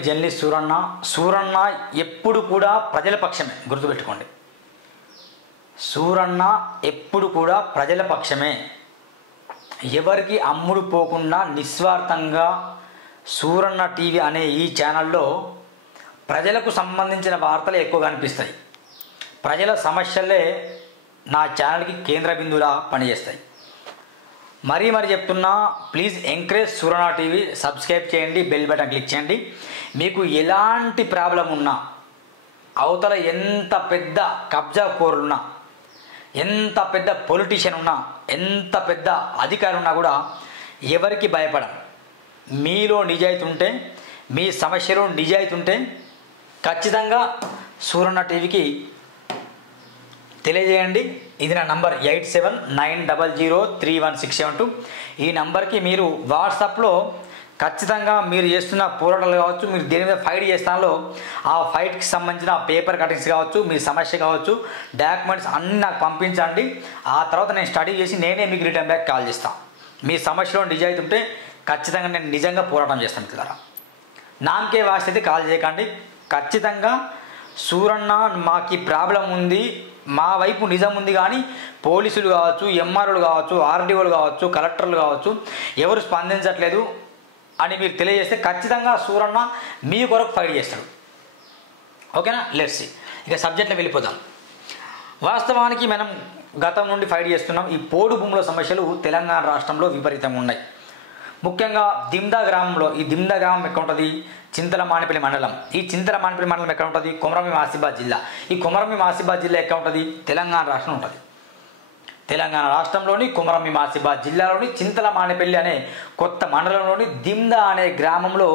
మీ journalist Suranna. Suranna ఎప్పుడు కూడా ప్రజల పక్షమే, గుర్తుపెట్టుకోండి. సూరన్న ఎప్పుడు కూడా ప్రజల పక్షమే. ఎవరికి అమ్ముడు పోకుండా నిస్వార్థంగా సూరన్న టీవీ అనే ఈ ఛానల్లో ప్రజలకు సంబంధించిన వార్తలు ఎక్కువగా అనిపిస్తాయి. ప్రజల సమస్యలే నా ఛానల్కి కేంద్ర బిందువులా పనిచేస్తాయి. మరీ చెప్తున్నా, please encourage Suranna TV. Subscribe చేయండి, బెల్ బటన్ క్లిక్ చేయండి. మీకు ఎలాంటి ప్రాబ్లం ఉన్నా, అవతల ఎంత పెద్ద కబ్జా కోరులున్నా, ఎంత పెద్ద పొలిటీషియన్ ఉన్నా, ఎంత పెద్ద అధికారి ఉన్నా కూడా ఎవరికి భయపడం. మీలో నిజాయితీ ఉంటే, మీ సమస్యలో నిజాయితీ ఉంటే ఖచ్చితంగా సూరన్న టీవీకి తెలియజేయండి. ఇది నా నంబర్ 8790031672. ఈ నంబర్కి మీరు వాట్సాప్లో ఖచ్చితంగా మీరు చేస్తున్న పోరాటాలు కావచ్చు, మీరు దేని మీద ఫైట్ చేస్తానో ఆ ఫైట్కి సంబంధించిన పేపర్ కటింగ్స్ కావచ్చు, మీ సమస్య కావచ్చు, డాక్యుమెంట్స్ అన్నీ నాకు పంపించండి. ఆ తర్వాత నేను స్టడీ చేసి నేనే మీకు రిటర్న్ బ్యాక్ కాల్ చేస్తాను. మీ సమస్యలో నిజాయితీ ఉంటే ఖచ్చితంగా నేను నిజంగా పోరాటం చేస్తాను. మిత్రులారా, నామకే వాస్తే అయితే కాల్ చేయకండి. ఖచ్చితంగా సూరన్న మాకు ప్రాబ్లం ఉంది, మా వైపు నిజం ఉంది, కానీ పోలీసులు కావచ్చు, ఎంఆర్ఓలు కావచ్చు, ఆర్డీఓలు కావచ్చు, కలెక్టర్లు కావచ్చు, ఎవరు స్పందించట్లేదు అని మీరు తెలియజేస్తే ఖచ్చితంగా సూరన్న మీ కొరకు ఫైట్ చేస్తాడు. ఓకేనా? Let's see. ఇక సబ్జెక్ట్లో వెళ్ళిపోదాం. వాస్తవానికి మనం గతం నుండి ఫైట్ చేస్తున్నాం. ఈ పోడు భూముల సమస్యలు తెలంగాణ రాష్ట్రంలో విపరీతంగా ఉన్నాయి. ముఖ్యంగా దిమ్దా గ్రామంలో, ఈ దిమ్దా గ్రామం ఎక్కడ ఉంటుంది? చింతలమానేపల్లి మండలం. ఈ చింతలమానేపల్లి మండలం ఎక్కడ ఉంటుంది? కొమరంభీం ఆసిఫాబాద్ జిల్లా. ఈ కొమరంభీం ఆసిఫాబాద్ జిల్లా ఎక్కడ ఉంటుంది? తెలంగాణ రాష్ట్రం ఉంటుంది. తెలంగాణ రాష్ట్రంలోని కొమరంభీం ఆసిఫాబాద్ జిల్లాలోని చింతలమానేపల్లి అనే కొత్త మండలంలోని దిమ్దా అనే గ్రామంలో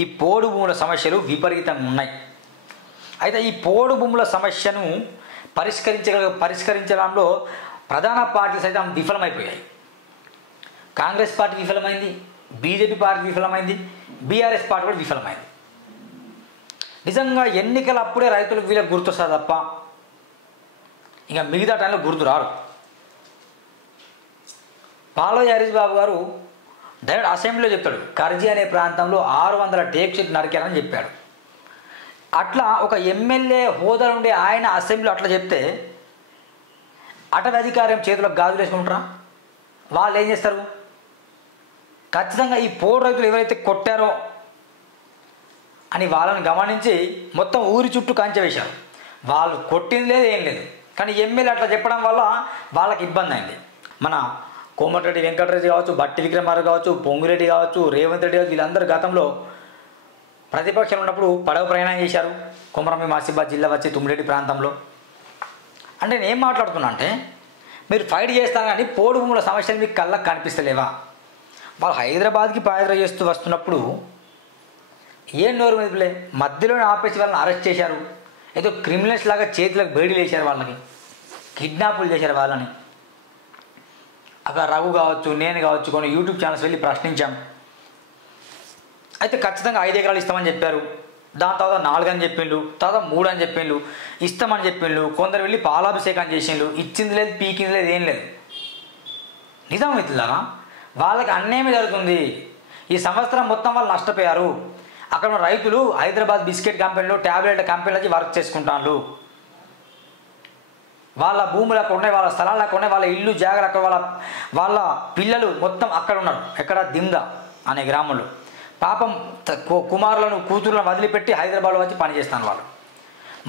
ఈ పోడు భూముల సమస్యలు విపరీతంగా ఉన్నాయి. అయితే ఈ పోడు భూముల సమస్యను పరిష్కరించడంలో ప్రధాన పార్టీలు సైతం విఫలమైపోయాయి. కాంగ్రెస్ పార్టీ విఫలమైంది, బీజేపీ పార్టీ విఫలమైంది, బీఆర్ఎస్ పార్టీ కూడా విఫలమైంది. నిజంగా ఎన్నికలు అప్పుడే రైతులకు వీళ్ళకి గుర్తొస్తారు తప్ప ఇంకా మిగతా టైంలో గుర్తు రారు. పాలోజి హరీష్ బాబు గారు డైరెక్ట్ అసెంబ్లీలో చెప్తాడు, కర్జీ అనే ప్రాంతంలో 600 టేక్ చెట్లు నరికారని చెప్పాడు. అట్లా ఒక ఎమ్మెల్యే హోదా ఉండే ఆయన అసెంబ్లీలో అట్లా చెప్తే అటవీ అధికారం చేతులకు గాజులు వేసుకుంటారా? వాళ్ళు ఏం చేస్తారు? ఖచ్చితంగా ఈ పోడు రైతులు ఎవరైతే కొట్టారో అని వాళ్ళని గమనించి మొత్తం ఊరి చుట్టూ కంచె వేశారు. వాళ్ళు కొట్టింది లేదు, ఏం లేదు. కానీ ఎమ్మెల్యే అట్లా చెప్పడం వల్ల వాళ్ళకి ఇబ్బంది అయింది. మన కోమటిరెడ్డి వెంకటరెడ్డి కావచ్చు, బట్టి విక్రమార్క కావచ్చు, పొంగురెడ్డి కావచ్చు, రేవంత్ రెడ్డి కావచ్చు, వీళ్ళందరూ గతంలో ప్రతిపక్షాలు ఉన్నప్పుడు పడవ ప్రయాణం చేశారు కొమరంభీం ఆసిఫాబాద్ జిల్లా వచ్చి తుమ్మిరెడ్డి ప్రాంతంలో. అంటే నేను ఏం మాట్లాడుతున్నా అంటే, మీరు ఫైట్ చేస్తాను కానీ పోడు భూముల సమస్యలు మీకు కళ్ళకు కనిపిస్తలేవా? వాళ్ళు హైదరాబాద్కి పాదయాత్ర చేస్తూ వస్తున్నప్పుడు ఏం నోరు మెదుపులే, మధ్యలోనే ఆపేసి వాళ్ళని అరెస్ట్ చేశారు. ఏదో క్రిమినల్స్ లాగా చేతులకు బేడీలు వేశారు, వాళ్ళకి కిడ్నాపులు చేశారు వాళ్ళని. అక్కడ రఘు కావచ్చు, నేను కావచ్చు, కొన్ని యూట్యూబ్ ఛానల్స్ వెళ్ళి ప్రశ్నించాం. అయితే ఖచ్చితంగా 5 ఎకరాలు ఇస్తామని చెప్పారు. దాని తర్వాత 4 అని చెప్పిండు, తర్వాత 3 అని చెప్పిండు, ఇస్తామని చెప్పిండు. కొందరు వెళ్ళి పాలాభిషేకం చేసిండు, ఇచ్చింది లేదు, పీకింది లేదు, ఏం లేదు. నిజం మిత్రులారా, వాళ్ళకి అన్యాయమే జరుగుతుంది. ఈ సంవత్సరం మొత్తం వాళ్ళు నష్టపోయారు. అక్కడ ఉన్న రైతులు హైదరాబాద్ బిస్కెట్ కంపెనీలో, ట్యాబ్లెట్ కంపెనీలకి వర్క్ చేసుకుంటారు. వాళ్ళ భూములు అక్కడ ఉన్నాయి, వాళ్ళ స్థలాలు అక్కడ ఉన్నాయి, వాళ్ళ ఇల్లు జాగ్రత్త అక్కడ, వాళ్ళ పిల్లలు మొత్తం అక్కడ ఉన్నారు. ఎక్కడ? దిమ్దా అనే గ్రామంలో. పాపం కుమారులను, కూతురులను వదిలిపెట్టి హైదరాబాద్లో వచ్చి పనిచేస్తాను. వాళ్ళు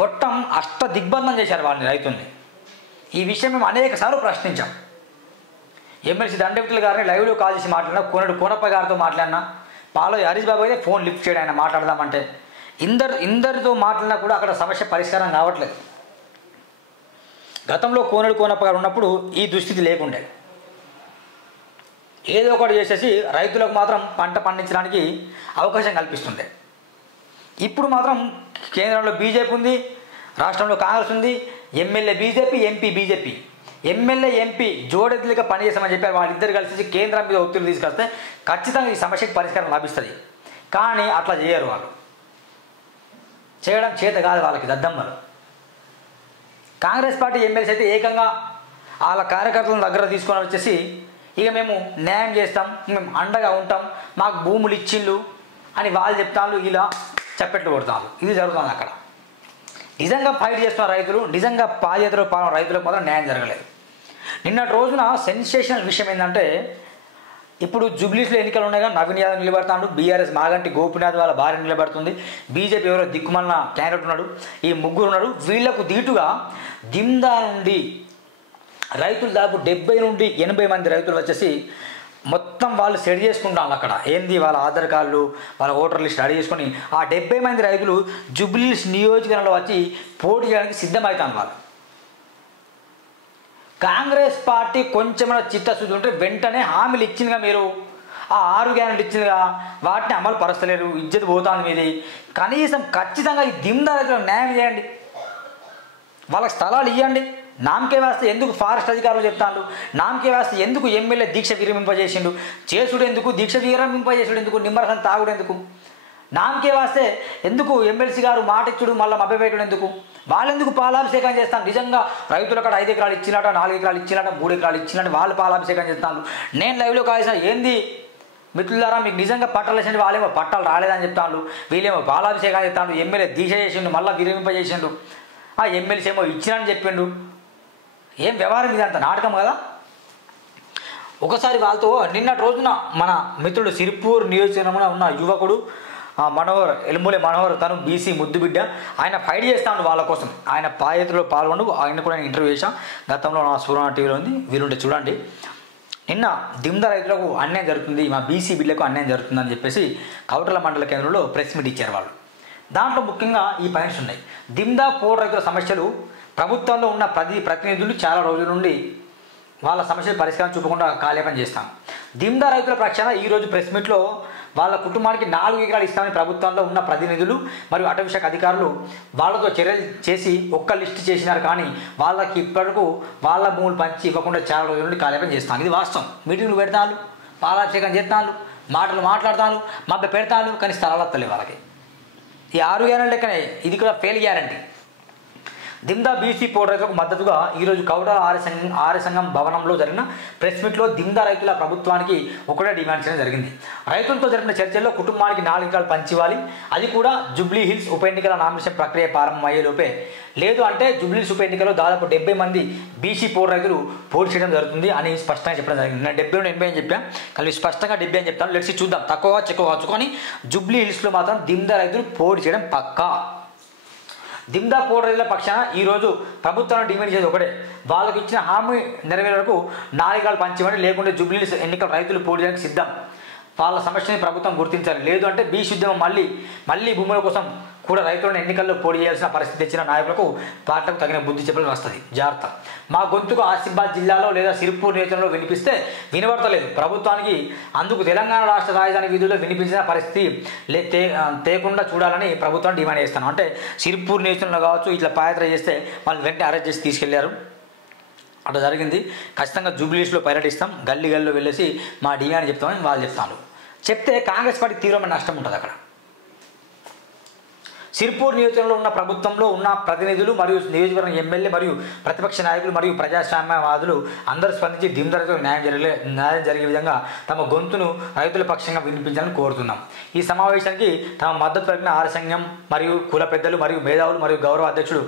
మొత్తం దిగ్బంధం చేశారు వాళ్ళని, రైతుల్ని. ఈ విషయం మేము అనేక సార్లు ప్రశ్నించాం. ఎమ్మెల్సీ దండవితులు గారిని లైవ్లో కాల్ చేసి మాట్లాడినా, కోనప్ప గారితో మాట్లాడినా, పాలోజి హరీష్ బాబు అయితే ఫోన్ లిఫ్ట్ చేయడం, ఆయన మాట్లాడదామంటే ఇందరితో మాట్లాడినా కూడా అక్కడ సమస్య పరిష్కారం కావట్లేదు. గతంలో కోనప్ప గారు ఉన్నప్పుడు ఈ దుస్థితి లేకుండే. ఏదో ఒకటి చేసేసి రైతులకు మాత్రం పంట పండించడానికి అవకాశం కల్పిస్తుండే. ఇప్పుడు మాత్రం కేంద్రంలో బీజేపీ ఉంది, రాష్ట్రంలో కాంగ్రెస్ ఉంది, MLA BJP, MP BJP. MLA, MP జోడెద్దులుగా పనిచేస్తామని చెప్పారు. వాళ్ళిద్దరు కలిసి కేంద్రం మీద ఒత్తిడి తీసుకొస్తే ఖచ్చితంగా ఈ సమస్యకి పరిష్కారం లభిస్తుంది. కానీ అట్లా చేయరు. వాళ్ళు చేయడం చేత కాదు వాళ్ళకి, దద్దమ్మలు. కాంగ్రెస్ పార్టీ ఎమ్మెల్యేస్ అయితే ఏకంగా వాళ్ళ కార్యకర్తలను దగ్గర తీసుకొని వచ్చేసి ఇక మేము న్యాయం చేస్తాం, మేము అండగా ఉంటాం, మాకు భూములు ఇచ్చిండ్లు అని వాళ్ళు చెప్తాను. ఇలా చప్పెట్లు కొడతారు. ఇది జరుగుతుంది అక్కడ. నిజంగా ఫైట్ చేస్తున్న రైతులు, నిజంగా పాదయాత్రలో పాల్గొన్న రైతులకు మాత్రం న్యాయం జరగలేదు. నిన్నటి రోజున సెన్సేషనల్ విషయం ఏంటంటే, ఇప్పుడు జూబ్లీస్లో ఎన్నికలు ఉన్నాయి కదా, నవీన్ యాదవ్ నిలబడతాడు, బీఆర్ఎస్ మాగంటి గోపీనాథ్ వాళ్ళ భార్య నిలబడుతుంది, బీజేపీ ఎవరో దిక్కుమల్ల క్యాండిడేట్ ఉన్నాడు, ఈ ముగ్గురు ఉన్నాడు. వీళ్లకు దీటుగా దిమ్దా నుండి రైతులు దాదాపు 70 నుండి 80 మంది రైతులు వచ్చేసి మొత్తం వాళ్ళు సెట్ చేసుకుంటాను అక్కడ. ఏంది వాళ్ళ ఆధార్ కార్డులు, వాళ్ళ ఓటర్ లిస్ట్ రెడీ చేసుకొని ఆ 70 మంది రైతులు జూబ్లీస్ నియోజకవర్గంలో వచ్చి పోటీ చేయడానికి సిద్ధమవుతాను. వాళ్ళు కాంగ్రెస్ పార్టీ కొంచెమైనా చిత్తశుద్ధి ఉంటే వెంటనే హామీలు ఇచ్చిందిగా, మీరు ఆ 6 గ్యారెంటీలు ఇచ్చిందిగా, వాటిని అమలు పరచలేరు, ఇజ్జత్ పోతుంది మీది. కనీసం ఖచ్చితంగా ఈ దిమ్దా రైతులకు న్యాయం చేయండి, వాళ్ళకి స్థలాలు ఇవ్వండి. నామకే వేస్తే ఎందుకు ఫారెస్ట్ అధికారులు చెప్తాను, నామకే వేస్తే ఎందుకు ఎమ్మెల్యే దీక్ష విరమింపజేసిండు, చేసుడు ఎందుకు, దీక్ష విరమింపజేసుడు ఎందుకు, నిమ్మరసం తాగుడు ఎందుకు, నామకే వేస్తే ఎందుకు ఎమ్మెల్సీ గారు మాట ఇచ్చుడు మళ్ళీ మభ్యపెట్టుడు ఎందుకు, వాళ్ళెందుకు పాలాభిషేకం చేస్తాను. నిజంగా రైతులు అక్కడ 5 ఎకరాలు ఇచ్చినట్ట, 4 ఎకరాలు ఇచ్చినట్ట, 3 ఎకరాలు ఇచ్చినట్టు వాళ్ళు పాలాభిషేకం చేస్తాను. నేను లైవ్లో కాల్సిన ఏంది మిత్రులారా, మీకు నిజంగా పట్టాలు వేసిండు, వాళ్ళేమో పట్టాలు రాలేదని చెప్తాను, వీళ్ళేమో పాలాభిషేకం చేస్తాను, ఎమ్మెల్యే దీక్ష చేసిండు మళ్ళీ విరమింపజేసిండు, ఆ ఎమ్మెల్సీ ఏమో ఇచ్చినని చెప్పిండు. ఏం వ్యవహారం ఇదంత నాటకం కదా. ఒకసారి వాళ్ళతో నిన్నటి రోజున మన మిత్రుడు సిరిపూర్ నియోజకవర్గంలో ఉన్న యువకుడు మనోహర్, ఎలుమూలే మనోహర్, తను బీసీ ముద్దుబిడ్డ, ఆయన ఫైట్ చేస్తాడు వాళ్ళ కోసం. ఆయన పాదయాత్రలో పాల్గొండు, ఆయన కూడా నేను ఇంటర్వ్యూ చేశాను గతంలో, నా సూర్య టీవీలో ఉంది, వీరుంటే చూడండి. నిన్న దిమ్దా రైతులకు అన్యాయం జరుగుతుంది, మా బీసీ బిడ్డలకు అన్యాయం జరుగుతుందని చెప్పేసి కౌటల మండల కేంద్రంలో ప్రెస్ మీట్ ఇచ్చారు వాళ్ళు. దాంట్లో ముఖ్యంగా ఈ పాయింట్స్ ఉన్నాయి. దిమ్దా పోడు రైతుల సమస్యలు ప్రభుత్వంలో ఉన్న ప్రతినిధులు చాలా రోజుల నుండి వాళ్ళ సమస్యలు పరిష్కారం చూపకుండా కాలేపం చేస్తాం. దిమ్దా రైతుల పక్షాన ఈరోజు ప్రెస్ మీట్లో వాళ్ళ కుటుంబానికి 4 ఎకరాలు ఇస్తామని ప్రభుత్వంలో ఉన్న ప్రతినిధులు మరియు అటవీ శాఖ అధికారులు వాళ్ళతో చర్యలు చేసి ఒక్క లిస్టు చేసినారు, కానీ వాళ్ళకి ఇప్పటివరకు వాళ్ళ భూములు పంచి ఇవ్వకుండా చాలా రోజుల నుండి కాలేపం చేస్తాను. ఇది వాస్తవం. మీటింగ్లు పెడతాను, పాలాభిషేకం చేస్తాను, మాటలు మాట్లాడతాను, మభ్య పెడతాను, కానీ స్థలాలు వస్తలేవు వాళ్ళకి. ఈ 6 గ్యారెంటీ లెక్కనే ఇది కూడా ఫెయిల్ గ్యారెంటీ. దిమ్దా బీసీ పోడు రైతులకు మద్దతుగా ఈరోజు కౌటల ఆర్య సంఘం భవనంలో జరిగిన ప్రెస్ మీట్లో దిమ్దా రైతుల ప్రభుత్వానికి ఒకటే డిమాండ్ చేయడం జరిగింది. రైతులతో జరిపిన చర్చల్లో కుటుంబానికి 4 ఎకరాలు పంచివ్వాలి, అది కూడా జూబ్లీ హిల్స్ ఉప ఎన్నికల నామినేషన్ ప్రక్రియ ప్రారంభమయ్యేలోపే, లేదు అంటే జూబ్లీ హిల్స్ ఉప ఎన్నికల్లో దాదాపు 70 మంది బీసీ పోడు రైతులు పోటీ చేయడం జరుగుతుంది అని స్పష్టంగా చెప్పడం జరిగింది. నేను 70 నుండి 80 అని చెప్పాను, కానీ స్పష్టంగా 70 అని చెప్తాను. లెట్స్ చూద్దాం, తక్కువ చెక్కువచ్చు, కానీ జూబ్లీ హిల్స్లో మాత్రం దిమ్దా రైతులు పోటీ చేయడం పక్కా. దిమ్దా పోడు రైతుల పక్షాన ఈరోజు ప్రభుత్వాన్ని డిమాండ్ చేసేది ఒకటే, వాళ్ళకి ఇచ్చిన హామీ నెరవేరే వరకు 4 ఎకరాలు పంచివ్వండి, లేకుంటే జూబ్లీ ఎన్నికల రైతులు పోటీ చేయడానికి సిద్ధం. వాళ్ళ సమస్యని ప్రభుత్వం గుర్తించాలి, లేదు అంటే బీసీ ఉద్యమం మళ్ళీ భూముల కోసం కూడా రైతులను ఎన్నికల్లో పోటీ చేయాల్సిన పరిస్థితి తెచ్చిన నాయకులకు పార్టీలకు తగిన బుద్ధి చెప్పడం వస్తుంది. జాగ్రత్త. మా గొంతుకు ఆసిఫాబాద్ జిల్లాలో లేదా సిరిపూర్ నియోజకవర్గంలో వినిపిస్తే వినబడతలేదు ప్రభుత్వానికి, అందుకు తెలంగాణ రాష్ట్ర రాజధాని వీధుల్లో వినిపించిన పరిస్థితి తేకుండా చూడాలని ప్రభుత్వాన్ని డిమాండ్ చేస్తాను. అంటే సిరిపూర్ నియోజకవర్గంలో కావచ్చు, ఇట్లా పాదయాత్ర చేస్తే వాళ్ళు వెంటనే అరెస్ట్ చేసి తీసుకెళ్లారు, అట్లా జరిగింది. ఖచ్చితంగా జూబ్లీస్లో పర్యటిస్తాం, గల్లీలో వెళ్ళేసి మా డిమాండ్ చెప్తామని వాళ్ళు చెప్తాను. చెప్తే కాంగ్రెస్ పార్టీ తీవ్రమైన నష్టం ఉంటుంది అక్కడ. సిరిపూర్ నియోజకవర్గంలో ఉన్న ప్రభుత్వంలో ఉన్న ప్రతినిధులు మరియు నియోజకవర్గం ఎమ్మెల్యే మరియు ప్రతిపక్ష నాయకులు మరియు ప్రజాస్వామ్యవాదులు అందరూ స్పందించి దిమ్దా రైతులకు న్యాయం జరిగే విధంగా తమ గొంతును రైతుల పక్షంగా వినిపించాలని కోరుతున్నాం. ఈ సమావేశానికి తమ మద్దతు పలికిన ఆర్య సంఘం మరియు కుల పెద్దలు మరియు మేధావులు మరియు గౌరవ అధ్యక్షుడు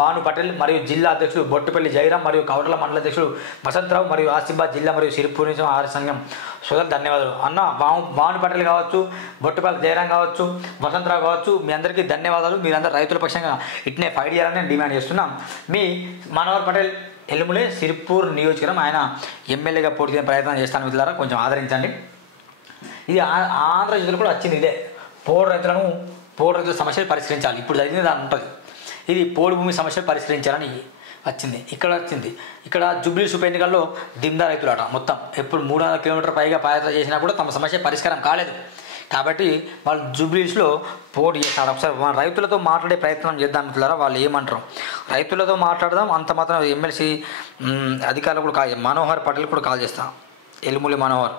వాను పటేల్ మరియు జిల్లా అధ్యక్షుడు బొట్టుపల్లి జయరాం మరియు కౌటల మండల అధ్యక్షుడు వసంతరావు మరియు ఆసిఫాబాద్ జిల్లా మరియు సిరిపూర్ నుంచి ఆర్య సంఘం సోదరు ధన్యవాదాలు. అన్న వాను పటేల్ కావచ్చు, బొట్టుపల్లి జయరాం కావచ్చు, వసంతరావు కావచ్చు, మీ అందరికీ ధన్యవాదాలు. మీరందరూ రైతుల పక్షంగా ఇట్నే ఫైట్ చేయాలని నేను డిమాండ్ చేస్తున్నాం. మీ మనోహర్ పటేల్, ఎలుములే, సిరిపూర్ నియోజకవర్గం, ఆయన ఎమ్మెల్యేగా పోటీ చేసే ప్రయత్నం చేస్తాను. మిత్రులారా కొంచెం ఆదరించండి. ఇది ఆంధ్రజ్యోతిలో కూడా వచ్చింది. ఇదే పోడు రైతుల సమస్యలు పరిష్కరించాలి, ఇప్పుడు జరిగింది దాని ఉంటుంది. ఇది పోడు భూమి సమస్యలు పరిష్కరించాలని వచ్చింది. ఇక్కడ జూబ్లీ ఉప ఎన్నికల్లో దిమ్దా రైతులాట మొత్తం ఎప్పుడు 300 కిలోమీటర్ పైగా పాదయాత్ర చేసినా కూడా తమ సమస్య పరిష్కారం కాలేదు. కాబట్టి వాళ్ళు జూబ్లీస్లో పోటీ చేస్తారు. ఒకసారి మన రైతులతో మాట్లాడే ప్రయత్నం చేద్దాం మిత్రులారా, వాళ్ళు ఏమంటారు. రైతులతో మాట్లాడదాం. అంత మాత్రం ఎమ్మెల్సీ అధికారులు కూడా మనోహర్ పటేల్ కూడా కాల్ చేస్తాం. ఎలుములి మనోహర్.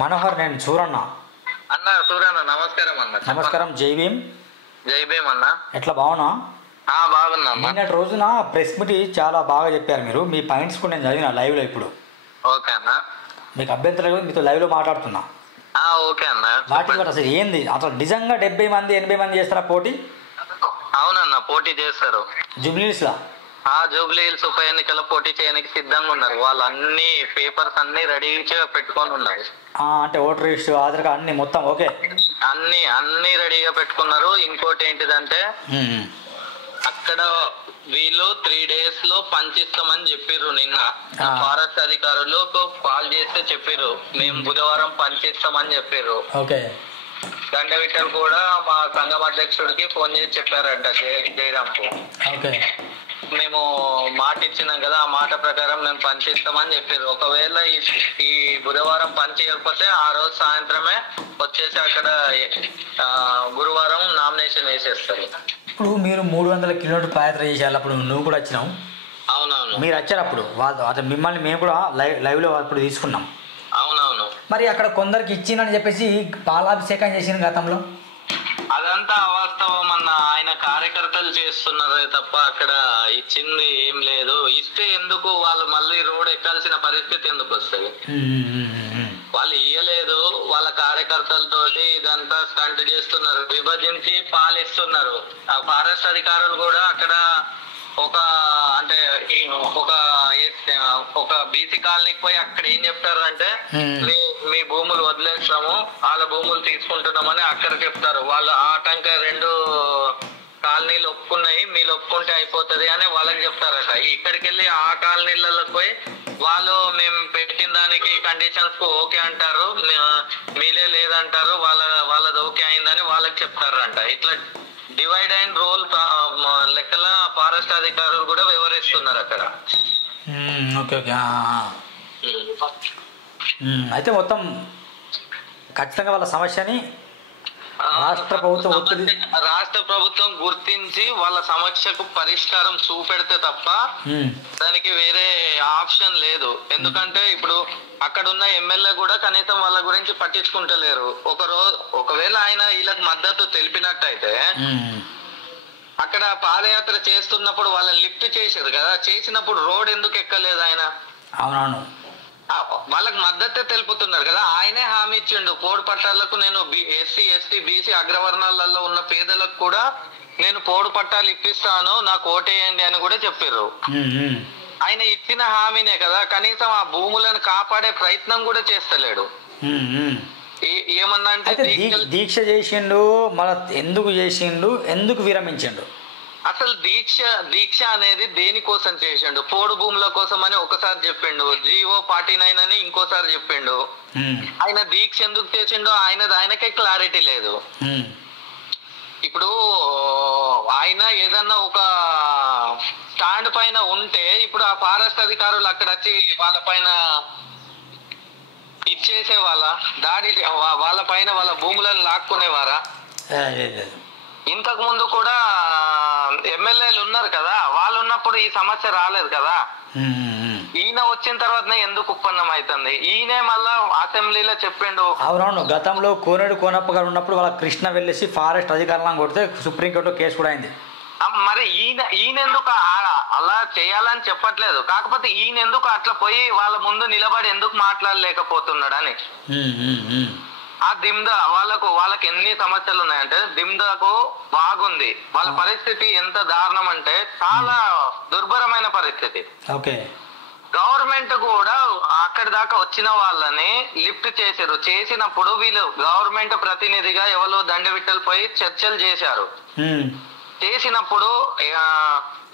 మనోహర్, నేను సూరన్న. అన్న సూరన్న నమస్కారం అన్న. నమస్కారం. జై భీమ్. జై భీమ్ అన్న. ఎట్లా బాగున్నా? బాగున్నా. నిన్నటి రోజున ప్రెస్ మీట్ చాలా బాగా చెప్పారు మీరు. మీ పాయింట్స్ కూడా నేను చదివిన లైవ్లో. ఇప్పుడు ఓకే అన్న. మీకు అభ్యంతరం లేదు, మీతో లైవ్లో మాట్లాడుతున్నా. ఓకే అన్న. వాటి అసలు ఏంది అసలు నిజంగా 70 మంది 80 మంది చేస్తారా పోటీ? అవునన్న, పోటీ చేస్తారు జూబ్లీహిల్స్లో. జూబ్లీ హిల్స్ ఉప ఎన్నికల పోటీ చేయడానికి సిద్ధంగా ఉన్నారు. వాళ్ళు అన్ని పేపర్స్ అన్ని రెడీగా పెట్టుకొని ఉన్నారు. అంటే ఓటర్ లిస్ట్, ఆధార్ కార్డు అన్ని మొత్తం ఓకే, అన్ని రెడీగా పెట్టుకున్నారు. ఇంకోటి ఏంటిదంటే అక్కడ వీళ్ళు 3 days లో పంచిస్తామని చెప్పిర్రు. నిన్న ఫారెస్ట్ అధికారులు కాల్ చేస్తే చెప్పిర్రు మేము బుధవారం పంచిస్తామని చెప్పిర్రు. ఓకే. దండవిట్టలు కూడా మా సంఘం అధ్యక్షుడికి ఫోన్ చేసి చెప్పారంట, జయరాంకు. ఓకే. మేము మాట ఇచ్చినాం కదా, ఆ మాట ప్రకారం మేము పనిచేస్తామని చెప్పారు. ఒకవేళ ఈ బుధవారం పని చేయకపోతే ఆ రోజు సాయంత్రమే వచ్చేసి అక్కడ గురువారం నామినేషన్ వేసేస్తారు. ఇప్పుడు మీరు 300 కిలోమీటర్ పాదయాత్ర చేసేయాలి. అప్పుడు నువ్వు కూడా వచ్చినావు. అవునవును. మీరు వచ్చారు అప్పుడు వాళ్ళు మిమ్మల్ని మేము కూడా లైవ్లో అప్పుడు తీసుకున్నాం. అవునవును. మరి అక్కడ కొందరికి ఇచ్చిందని చెప్పేసి పాలాభిషేకం చేసిన గతంలో అదంతా అవాస్తవం అన్న. ఆయన కార్యకర్తలు చేస్తున్నారే తప్ప అక్కడ ఇచ్చింది ఏం లేదు. ఇస్తే ఎందుకు వాళ్ళు మళ్ళీ రోడ్ ఎక్కాల్సిన పరిస్థితి ఎందుకు వస్తుంది? వాళ్ళు ఇయ్యలేదు. వాళ్ళ కార్యకర్తలతోటి ఇదంతా స్టంట్ చేస్తున్నారు, విభజించి పాలిస్తున్నారు. ఆ ఫారెస్ట్ అధికారులు కూడా అక్కడ అంటే ఒక బీసీ కాలనీకి పోయి అక్కడ ఏం చెప్తారు అంటే మీ భూములు వదిలేస్తాము, వాళ్ళ భూములు తీసుకుంటున్నామని అక్కడ చెప్తారు. వాళ్ళు ఆటంక 2 కాలనీలు ఒప్పుకున్నాయి, మీరు ఒప్పుకుంటే అయిపోతుంది అని వాళ్ళకి చెప్తారట. ఇక్కడికి వెళ్ళి ఆ కాలనీలకు పోయి వాళ్ళు మేము పెట్టిన దానికి కండిషన్స్ కు ఓకే అంటారు, మీలే లేదంటారు, వాళ్ళది ఓకే అయిందని వాళ్ళకి చెప్తారంట. ఇట్లా డివైడ్ అండ్ రోల్ లెక్కల ఫారెస్ట్ అధికారులు కూడా వివరిస్తున్నారు అక్కడ. Okay okay. అయితే మొత్తం ఖచ్చితంగా వాళ్ళ సమస్యని రాష్ట్ర ప్రభుత్వం గుర్తించి వాళ్ళ సమస్యకు పరిష్కారం చూపెడితే తప్ప దానికి వేరే ఆప్షన్ లేదు. ఎందుకంటే ఇప్పుడు అక్కడ ఉన్న ఎమ్మెల్యే కూడా కనీసం వాళ్ళ గురించి పట్టించుకుంటలేరు. ఒకవేళ ఆయన వీళ్ళకి మద్దతు తెలిపినట్టయితే అక్కడ పాదయాత్ర చేస్తున్నప్పుడు వాళ్ళని లిఫ్ట్ చేసేది కదా, చేసినప్పుడు రోడ్ ఎందుకు ఎక్కలేదు ఆయన? అవునవును. వాళ్ళకి మద్దతే తెలుపుతున్నారు కదా. ఆయనే హామీ ఇచ్చిండు, పోడు పట్టాలకు నేను ఎస్సీ ఎస్టీ బీసీ అగ్రవర్ణాలలో ఉన్న పేదలకు కూడా నేను పోడు పట్టాలు ఇప్పిస్తాను, నాకు ఓటేయండి అని కూడా చెప్పారు. ఆయన ఇచ్చిన హామీనే కదా, కనీసం ఆ భూములను కాపాడే ప్రయత్నం కూడా చేస్తలేడు. ఏమన్నా అంటే దీక్ష చేసిండు, మళ్ళీ ఎందుకు చేసిండు, ఎందుకు విరమించిండు? అసలు దీక్ష అనేది దేనికోసం చేసిండు? పోడు భూముల కోసం అని ఒకసారి చెప్పిండు, జీవో 49 అని ఇంకోసారి చెప్పిండు. ఆయన దీక్ష ఎందుకు చేసిండో ఆయనకే క్లారిటీ లేదు. ఇప్పుడు ఆయన ఏదన్నా ఒక స్టాండ్ పైన ఉంటే ఇప్పుడు ఆ ఫారెస్ట్ అధికారులు అక్కడ వచ్చి వాళ్ళ పైన ఇచ్చేసే దాడి వాళ్ళ పైన వాళ్ళ భూములను లాక్కునేవారా? ఇంతకు ముందు కూడా ఎమ్మెల్యేలు ఉన్నారు కదా, వాళ్ళు ఉన్నప్పుడు ఈ సమస్య రాలేదు కదా. ఈయన వచ్చిన తర్వాత ఎందుకు ఉత్పన్నం అవుతుంది? ఈయనే మళ్ళా అసెంబ్లీలో చెప్పిండు. అవునవును. గతంలో కోనేడు కోనప్ప గారు ఉన్నప్పుడు వాళ్ళ కృష్ణ వెళ్ళేసి ఫారెస్ట్ అధికారులను కొడితే సుప్రీంకోర్టులో కేసు కూడా అయింది. మరి ఈయన ఎందుకు అలా చేయాలని చెప్పట్లేదు, కాకపోతే ఈయన ఎందుకు అట్లా పోయి వాళ్ళ ముందు నిలబడి ఎందుకు మాట్లాడలేకపోతున్నాడు అని. ఆ దిమ్దా వాళ్ళకి ఎన్ని సమస్యలు ఉన్నాయంటే, దిమ్దాకు బాగుంది, వాళ్ళ పరిస్థితి ఎంత దారుణం అంటే చాలా దుర్భరమైన పరిస్థితి. ఓకే. గవర్నమెంట్ కూడా అక్కడి దాకా వచ్చిన వాళ్ళని లిఫ్ట్ చేసినప్పుడు వీళ్ళు గవర్నమెంట్ ప్రతినిధిగా ఎవరో దండవిట్టలు పోయి చర్చలు చేశారు. చేసినప్పుడు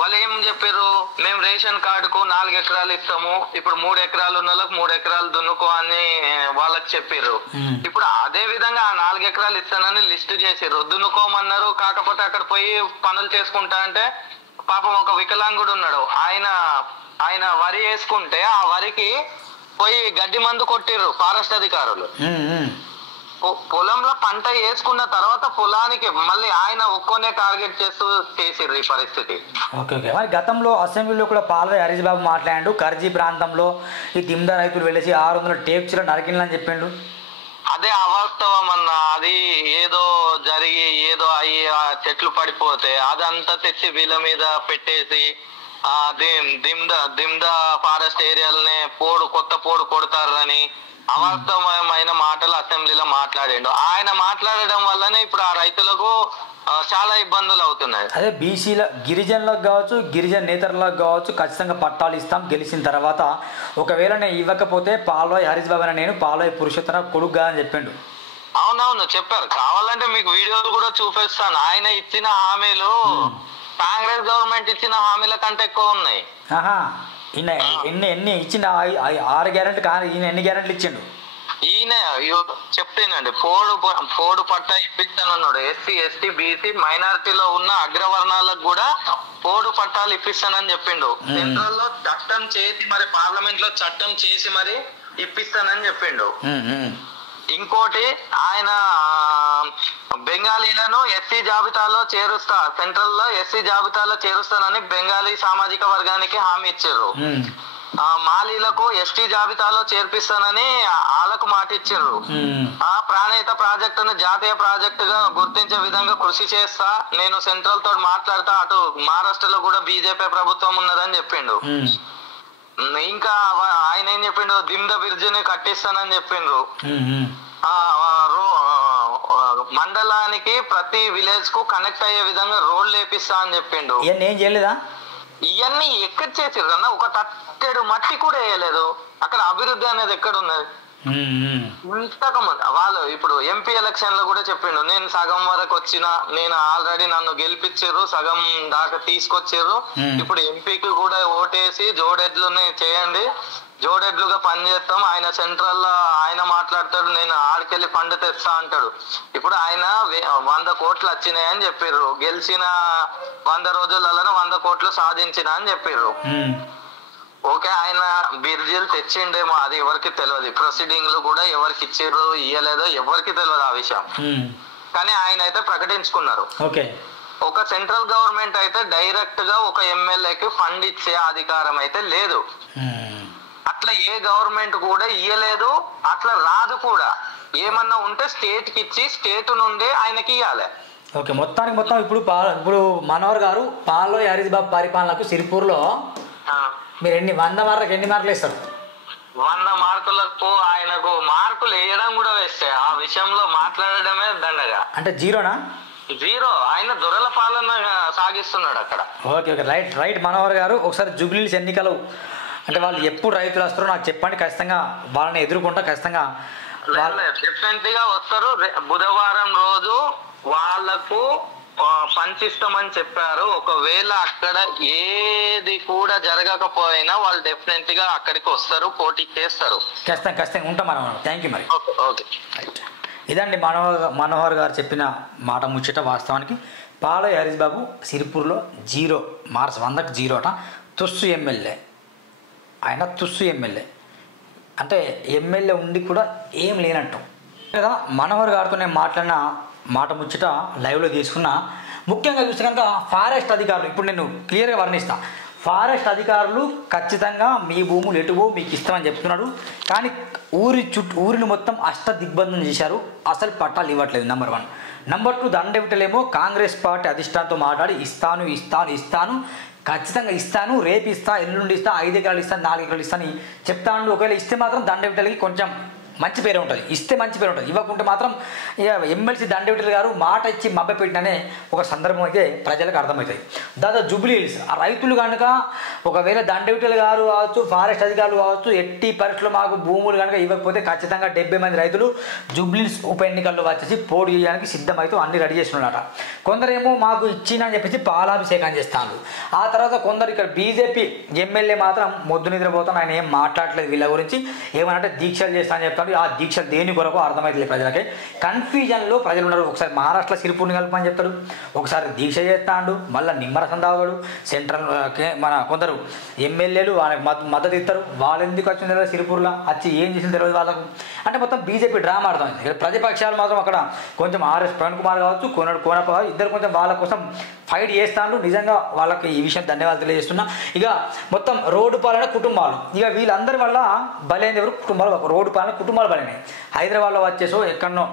వాళ్ళు ఏం చెప్పారు, మేము రేషన్ కార్డుకు 4 ఎకరాలు ఇస్తాము, ఇప్పుడు 3 ఎకరాలు ఉన్న వాళ్ళకి 3 ఎకరాలు దున్నుకో అని వాళ్ళకి చెప్పారు. ఇప్పుడు అదే విధంగా ఆ 4 ఎకరాలు ఇస్తానని లిస్ట్ చేసారు, దున్నుకోమన్నారు. కాకపోతే అక్కడ పోయి పనులు చేసుకుంటా అంటే పాపం ఒక వికలాంగుడు ఉన్నాడు, ఆయన వరి వేసుకుంటే ఆ వరికి పోయి గడ్డి మందు కొట్టిర్రు ఫారెస్ట్ అధికారులు. పొలంలో పంట వేసుకున్న తర్వాత పొలానికి మళ్ళీ ఆయన ఒక్కొనే టార్గెట్ చేసిర్రు ఈ పరిస్థితి. Okay okay. మరి గతంలో అసెంబ్లీలో కూడా పాల్వాయి హరీష్ బాబు మాట్లాడాడు, కర్జీ ప్రాంతంలో ఈ దిమ్దా రైతులు వెళ్ళేసి 600 టేక్స్లో నరికిందని చెప్పిండు. అదే అవాస్తవం అన్న. అది ఏదో జరిగి ఏదో అయ్యి ఆ చెట్లు పడిపోతే అదంతా తెచ్చి వీళ్ళ మీద పెట్టేసి దిమ్ద ఫారెస్ట్ ఏరియాలనే కొత్త పోడు కొడతారని అవాస్తవమైన మాటలు అసెంబ్లీలో మాట్లాడిండు. ఆయన మాట్లాడడం వల్లనే ఇప్పుడు ఆ రైతులకు చాలా ఇబ్బందులు అవుతున్నాయి. అదే బీసీల గిరిజనులకు కావచ్చు, గిరిజన నేతలకు కావచ్చు ఖచ్చితంగా పట్టాలు ఇస్తాం గెలిచిన తర్వాత. ఒకవేళ నేను ఇవ్వకపోతే పాల్వాయి హరీష్ బాబు నేను పాల్వాయి పురుషోత్తమ కొడుకుగా అని చెప్పిండు. అవునవును చెప్పారు. కావాలంటే మీకు వీడియోలు కూడా చూపిస్తాను. ఆయన ఇచ్చిన హామీలు కాంగ్రెస్ గవర్నమెంట్ ఇచ్చిన హామీల కంటే ఎక్కువ ఉన్నాయి. ఎన్ని ఇచ్చిండు? 6 గ్యారెంటీ కానీ ఈయన ఎన్ని గ్యారెంటీలు ఇచ్చిండు? ఈయన చెప్తేనండి పోడు పట్టా ఇప్పిస్తానన్నాడు. ఎస్సీ ఎస్టీ బీసీ మైనారిటీలో ఉన్న అగ్రవర్ణాలకు కూడా పోడు పట్టాలు ఇప్పిస్తానని చెప్పిండు. సెంట్రల్ లో చట్టం చేసి మరి పార్లమెంట్ లో చట్టం చేసి మరి ఇప్పిస్తానని చెప్పిండు. ఇంకోటి ఆయన బెంగాలీలను ఎస్సీ జాబితాలో చేరుస్తా, సెంట్రల్ లో ఎస్సీ జాబితాలో చేరుస్తానని బెంగాలీ సామాజిక వర్గానికి హామీ ఇచ్చారు. మాలీలకు ఎస్టీ జాబితాలో చేర్పిస్తానని వాళ్ళకు మాట ఇచ్చారు. ఆ ప్రాణహిత ప్రాజెక్టును జాతీయ ప్రాజెక్టు గా గుర్తించే విధంగా కృషి చేస్తా, నేను సెంట్రల్ తోటి మాట్లాడతా, అటు మహారాష్ట్రలో కూడా బీజేపీ ప్రభుత్వం ఉన్నదని చెప్పిండు. ఇంకా ఆయన ఏం చెప్పిండు, దిమ్ద బ్రిడ్జిని కట్టిస్తానని చెప్పిండ్రు. మండలానికి ప్రతి విలేజ్ కు కనెక్ట్ అయ్యే విధంగా రోడ్లు వేపిస్తా అని చెప్పిండు. ఏం చేయలేదా? ఇవన్నీ ఎక్కడ చేసిర్రు అన్న? ఒక తట్టెడు మట్టి కూడా వేయలేదు. అక్కడ అభివృద్ధి అనేది ఎక్కడ ఉన్నది? ఇంతకముందు వాళ్ళు ఇప్పుడు ఎంపీ ఎలక్షన్ లో కూడా చెప్పిండు, నేను సగం వరకు వచ్చిన, నేను ఆల్రెడీ నన్ను గెలిపించారు, సగం దాకా తీసుకొచ్చారు, ఇప్పుడు ఎంపీకి కూడా ఓటేసి జోడెడ్లుని చేయండి, జోడెడ్లుగా పనిచేస్తాం. ఆయన సెంట్రల్ లో ఆయన మాట్లాడతాడు, నేను ఆడికెళ్ళి ఫండ్ తెస్తా అంటాడు. ఇప్పుడు ఆయన 100 కోట్లు వచ్చినాయని చెప్పారు, గెలిచిన 100 రోజులలో 100 కోట్లు సాధించిన అని చెప్పారు. ఓకే, ఆయన బిర్జీలు తెచ్చిండేమో, అది ఎవరికి తెలియదు. ప్రొసీడింగ్లు కూడా ఎవరికి ఇచ్చారో ఇయ్యలేదో ఎవరికి తెలియదు ఆ విషయం. కానీ ఆయన అయితే ప్రకటించుకున్నారు. ఒక సెంట్రల్ గవర్నమెంట్ అయితే డైరెక్ట్ గా ఒక ఎమ్మెల్యేకి ఫండ్ ఇచ్చే అధికారం అయితే లేదు. అట్లా ఏ గవర్నమెంట్ కూడా ఇయ్యలేదు, అట్లా రాదు కూడా. ఏమన్నా ఉంటే స్టేట్ కి ఇచ్చి స్టేట్ నుండే ఆయనకి ఇవ్వాలి. ఓకే, మొత్తం ఇప్పుడు మనోహర్ గారు పాల్వాయి హరీష్ బాబు పరిపాలనకు సిరిపూర్లో మీరు 100 మార్కులకు ఎన్ని మార్కులు ఇస్తారు? 100 మార్కులకు ఆయనకు మార్కులు వేయడం కూడా వేస్తే ఆ విషయంలో మాట్లాడడమే దండగా. అంటే జీరోనా? జీరో. ఆయన దొరల పాలన సాగిస్తున్నాడు అక్కడ. ఓకే రైట్ మనోహర్ గారు, ఒకసారి జూబ్లీహిల్స్ ఎన్నికలు అంటే వాళ్ళు ఎప్పుడు రైతులు వస్తారో నాకు చెప్పండి. ఖచ్చితంగా వాళ్ళని ఎదుర్కొంటా. ఖచ్చితంగా డెఫినెట్ గా వస్తారు. బుధవారం రోజు వాళ్లకు పంచిస్తామని చెప్పారు. ఒకవేళ అక్కడ ఏది కూడా జరగకపోయినా వాళ్ళు డెఫినెట్ గా అక్కడికి వస్తారు, పోటీ చేస్తారు. ఖచ్చితంగా ఉంటాం మనం. Thank you. మరి ఓకే రైట్. ఇదండి మనోహర్ గారు చెప్పిన మాట ముచ్చట. వాస్తవానికి పాల్వాయి హరీష్ బాబు సిరిపూర్లో 0 మార్క్స్, 100కు 0 అట. తుస్సు ఎమ్మెల్యే, ఆయన తుస్సు ఎమ్మెల్యే అంటే ఎమ్మెల్యే ఉండి కూడా ఏం లేనట్టు కదా. మనోహర్ గారితో నేను మాట్లాడిన మాట ముచ్చట లైవ్లో తీసుకున్నా. ముఖ్యంగా చూస్తే కనుక ఫారెస్ట్ అధికారులు, ఇప్పుడు నేను క్లియర్గా వర్ణిస్తాను. ఫారెస్ట్ అధికారులు ఖచ్చితంగా మీ భూములు ఎటువో మీకు ఇస్తామని చెప్తున్నాడు. కానీ ఊరిని మొత్తం దిగ్బంధం చేశారు. అసలు పట్టాలు ఇవ్వట్లేదు. నెంబర్ 1. నెంబర్ 2, దండవిటలేమో కాంగ్రెస్ పార్టీ అధిష్టానంతో మాట్లాడి ఇస్తాను ఖచ్చితంగా ఇస్తాను, రేపు ఇస్తా, ఎల్లుండి ఇస్తా, 5 ఎకరాలు ఇస్తాను, 4 ఎకరాలు ఇస్తాను చెప్తాను. ఒకవేళ ఇస్తే మాత్రం దండవిటలకి కొంచెం మంచి పేరు ఉంటుంది. ఇస్తే మంచి పేరు ఉంటుంది. ఇవ్వకుంటే మాత్రం ఇక ఎమ్మెల్సీ దండవిటల్ గారు మాట ఇచ్చి మభ్యపెట్టిననే ఒక సందర్భం అయితే ప్రజలకు అర్థమవుతుంది. దాదాపు జూబ్లీహిల్స్ ఆ రైతులు కనుక ఒకవేళ దండవిటల్ గారు కావచ్చు, ఫారెస్ట్ అధికారులు కావచ్చు, ఎట్టి పరిస్థితుల్లో మాకు భూములు కనుక ఇవ్వకపోతే ఖచ్చితంగా 70 మంది రైతులు జూబ్లీహిల్స్ ఉప ఎన్నికల్లో వచ్చేసి పోటీ చేయడానికి సిద్ధమవుతూ అన్ని రెడీ చేస్తున్నారట. కొందరేమో మాకు ఇచ్చిన అని చెప్పేసి పాలాభిషేకం చేస్తాను. ఆ తర్వాత కొందరు ఇక్కడ బీజేపీ ఎమ్మెల్యే మాత్రం మొద్దు నిద్రపోతాను, ఆయన ఏం మాట్లాడలేదు వీళ్ళ గురించి. ఏమనంటే దీక్షలు చేస్తానని చెప్తాను. ఆ దీక్షలు దేని కొరకు అర్థమవుతుంది ప్రజలకి. కన్ఫ్యూజన్లో ప్రజలు ఉన్నారు. ఒకసారి మహారాష్ట్రలో సిరిపూర్ని కలపని చెప్తాడు, ఒకసారి దీక్ష చేస్తాడు, మళ్ళీ నిమ్మరసం తాగాడు. సెంట్రల్ మన కొందరు ఎమ్మెల్యేలు వాళ్ళకి మద్దతు ఇస్తారు. వాళ్ళు ఎందుకు వచ్చిన తెలియదు, సిరిపూర్లో వచ్చి ఏం చేసిన తెలియదు వాళ్ళకు. అంటే మొత్తం బీజేపీ డ్రామా అర్థమైంది. ఇక్కడ ప్రతిపక్షాలు మాత్రం అక్కడ కొంచెం ఆర్ఎస్ ప్రవీణ్ కుమార్ కావచ్చు, కోనప్ప ఇద్దరు కొంచెం వాళ్ళ కోసం ఫైట్ చేస్తాను. నిజంగా వాళ్ళకి ఈ విషయం ధన్యవాదాలు తెలియజేస్తున్నా. ఇక మొత్తం రోడ్డు పాలన కుటుంబాలు, ఇక వీళ్ళందరి వల్ల బలైన ఎవరు కుటుంబాలు, రోడ్డు పాలన కుటుంబాలు బలైనాయి. హైదరాబాద్లో వచ్చేసో ఎక్కడనో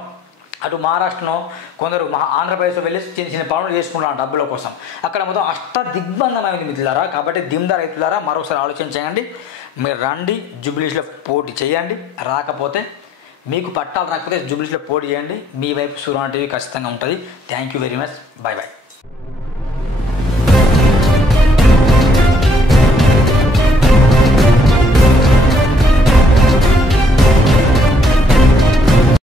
అటు మహారాష్ట్రలో కొందరు ఆంధ్రప్రదేశ్లో వెళ్ళి చిన్న చిన్న పనులు చేసుకుంటున్నారు డబ్బుల కోసం. అక్కడ మొత్తం దిగ్బంధమైంది మిత్రులారా. కాబట్టి దిమ్దా రైతులారా మరొకసారి ఆలోచించండి. మీరు రండి, జూబ్లీస్లో పోటీ చేయండి. రాకపోతే మీకు పట్టాలు రాకపోతే జూబ్లీస్లో పోటీ చేయండి. మీ వైపు సువర్ణ టీవీ ఖచ్చితంగా ఉంటుంది. Thank you very much. Bye bye.